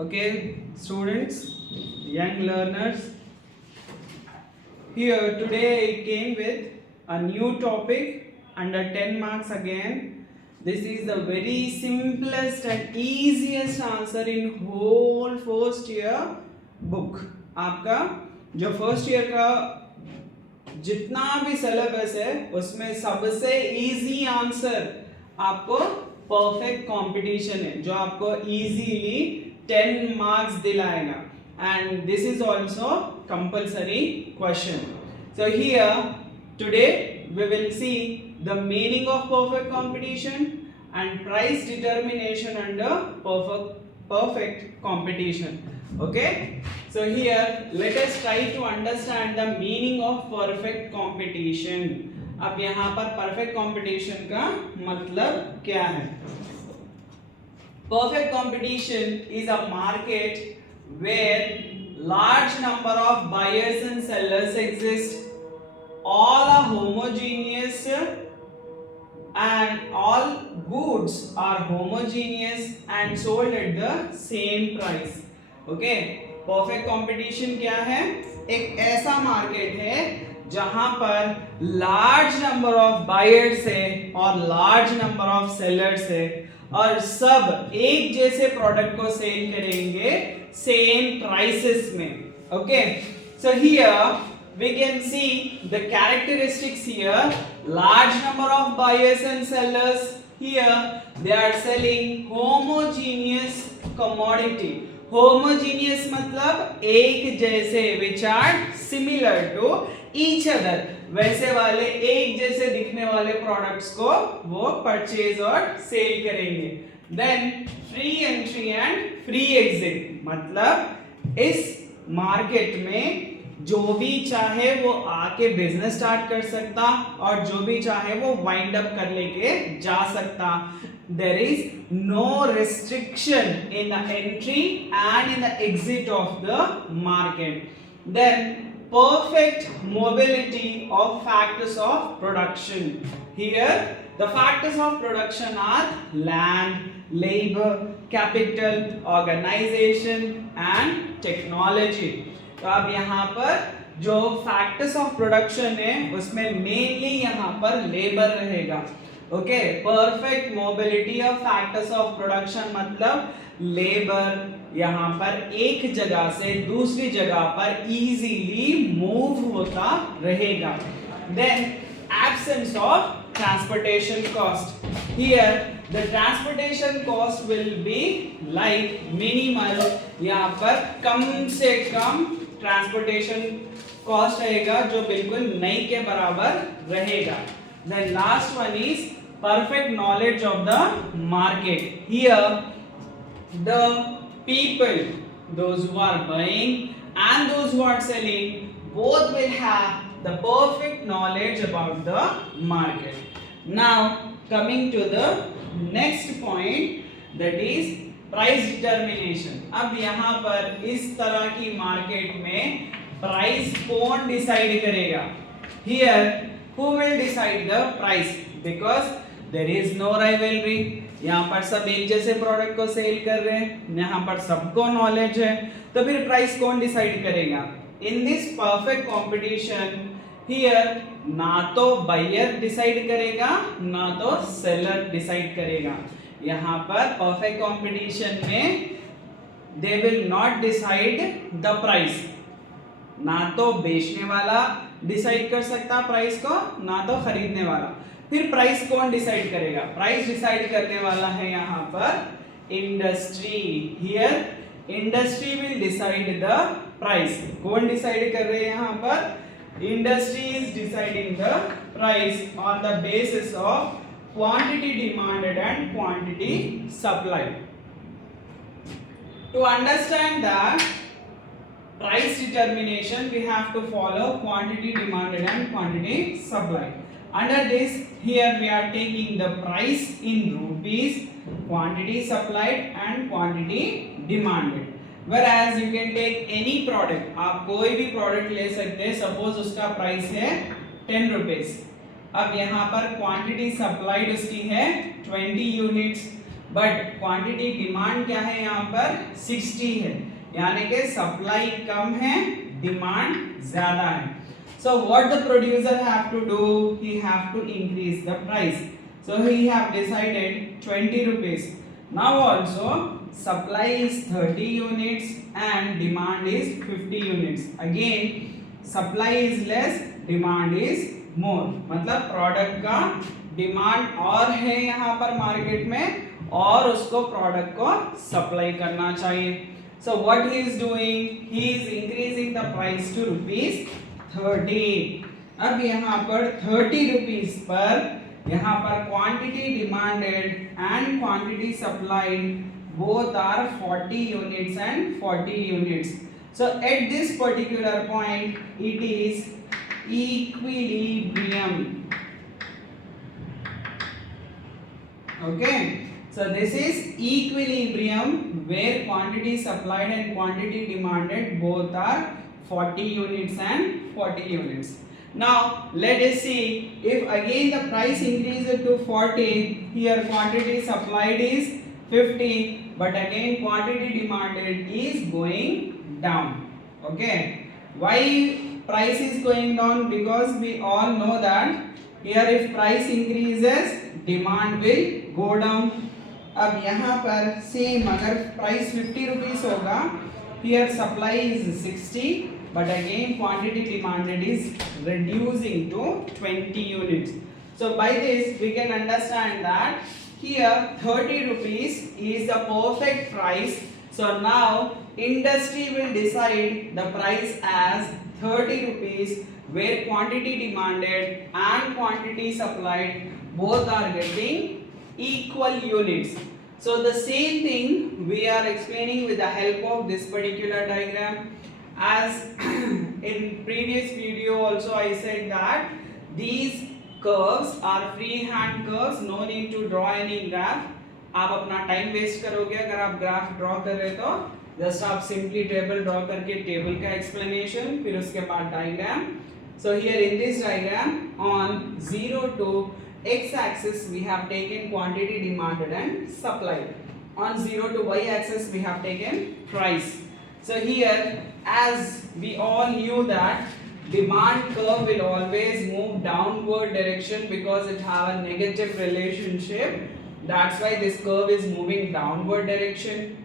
Okay, students, young learners, here today I came with a new topic under 10 marks again. This is the very simplest and easiest answer in whole first year book. आपका जो first year का जितना भी syllabus है उसमें सबसे easy answer आपको perfect competition है जो आपको इजीली 10 मार्क्स दिलाएगा and this is also compulsory question. So here today we will see the meaning of perfect competition and price determination under perfect competition. Okay, so here let us try to understand the meaning of perfect competition. अब यहाँ पर perfect competition का मतलब क्या है? Perfect competition is a market where large number of buyers and sellers exist, all are homogeneous and all goods are homogeneous and sold at the same price. Okay, perfect competition क्या है? एक ऐसा market है जहां पर large number of buyers है और large number of sellers है और सब एक जैसे प्रोडक्ट को सेल करेंगे सेम प्राइसेस में. Okay, so here we can see the characteristics here. Large number of buyers and sellers. Here they are selling homogeneous commodity. Homogeneous मतलब एक जैसे, which are similar to each other. वैसे वाले एक जैसे दिखने वाले प्रोडक्ट्स को वो परचेज और सेल करेंगे. Then free entry and free exit मतलब इस मार्केट में जो भी चाहे वो आके बिजनेस स्टार्ट कर सकता और जो भी चाहे वो वाइंड अप कर लेके जा सकता. There is no restriction in the entry and in the exit of the market. Then perfect mobility of factors of production. Here the factors of production are land, labor, capital, organization and technology. तो अब यहाँ पर जो factors of production है उसमें mainly यहाँ पर labour रहेगा. Okay, perfect mobility of factors of production मतलब लेबर यहाँ पर एक जगह से दूसरी जगह पर इजीली मूव होता रहेगा. Then absence of transportation cost. Here the transportation cost will be like minimal. यहाँ पर कम से कम ट्रांसपोर्टेशन कॉस्ट रहेगा जो बिल्कुल नहीं के बराबर रहेगा. Then last one is perfect knowledge of the market. Here the people, those who are buying and those who are selling, both will have the perfect knowledge about the market. Now coming to the next point, that is price determination. अब यहाँ पर इस तरह की market में price कौन decide करेगा? Here who will decide the price? Because there is no rivalry. यहाँ पर सब एक जैसे प्रोडक्ट को सेल कर रहे हैं, यहाँ पर सबको नॉलेज है, तो फिर प्राइस कौन डिसाइड करेगा? In this perfect competition, here ना तो बायर डिसाइड करेगा ना तो सेलर डिसाइड करेगा. यहाँ पर परफेक्ट कंपटीशन में they will not decide the price. ना तो बेचने वाला डिसाइड कर सकता प्राइस को ना तो खरीदने वाला. फिर प्राइस कौन डिसाइड करेगा? प्राइस डिसाइड करने वाला है यहाँ पर industry. Here industry will decide the price. कौन डिसाइड कर रहे हैं यहाँ पर? Industry is deciding the price on the basis of quantity demanded and quantity supplied. To understand that price determination, we have to follow quantity demanded and quantity supplied. Under this, here we are taking the price in rupees, quantity supplied and quantity demanded. Whereas you can take any product, आप कोई भी product ले सकते हैं. Suppose उसका price है 10 rupees. अब यहाँ पर क्वांटिटी सप्लाइड उसकी है 20 यूनिट्स. बट क्वांटिटी डिमांड क्या है यहाँ पर 60 है, यानी कि सप्लाई कम है डिमांड ज्यादा है. So what the producer have to do, he have to increase the price. So he have decided 20 rupees. Now also supply is 30 units and demand is 50 units. Again supply is less, demand is more. मतलब product का demand और है यहाँ पर market में और उसको product को सप्लाई करना चाहिए. So what he is doing, he is increasing the price to ₹30. अब यहाँ पर 30 रुपीज पर यहाँ पर quantity demanded and quantity supplied both are 40 units and 40 units. So at this particular point it is equilibrium. Okay, so this is equilibrium where quantity supplied and quantity demanded both are 40 units and 40 units. Now let us see if again the price increases to 40, here quantity supplied is 50, but again quantity demanded is going down. Okay, why price is going down? Because we all know that here if price increases demand will go down. अब यहाँ पर same अगर price 50 rupees होगा, here supply is 60, but again quantity demanded is reducing to 20 units. So by this we can understand that here 30 rupees is the perfect price. So now industry will decide the price as 30 rupees where quantity demanded and quantity supplied both are getting equal units. So the same thing we are explaining with the help of this particular diagram. As in previous video also I said that these curves are freehand curves, no need to draw any graph. आप अपना time waste करोगे अगर आप graph draw कर रहे तो just आप simply table draw करके टेबल का एक्सप्लेनेशन फिर उसके बाद diagram. So here in this diagram on 0 to x axis we have taken quantity demanded and supplied. On 0 to y axis we have taken price. So here as we all knew that demand curve will always move downward direction because it have a negative relationship. That's why this curve is moving downward direction.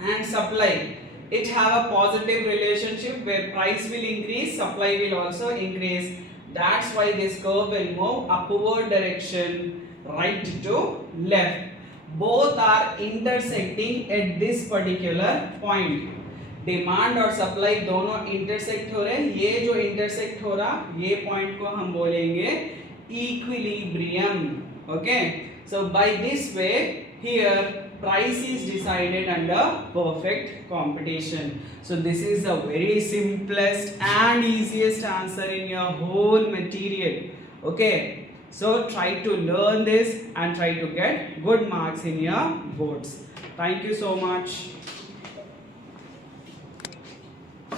And supply, it have a positive relationship where price will increase, supply will also increase. That's why this curve will move upward direction, right to left. Both are intersecting at this particular point. Demand और supply दोनों intersect हो रहे हैं. ये जो intersect हो रहा ये पॉइंट को हम बोलेंगे equilibrium. Okay, so by this way here price is decided under perfect competition. So this is the very simplest and easiest answer in your whole material. Okay, so try to learn this and try to get good marks in your boards. Thank you so much.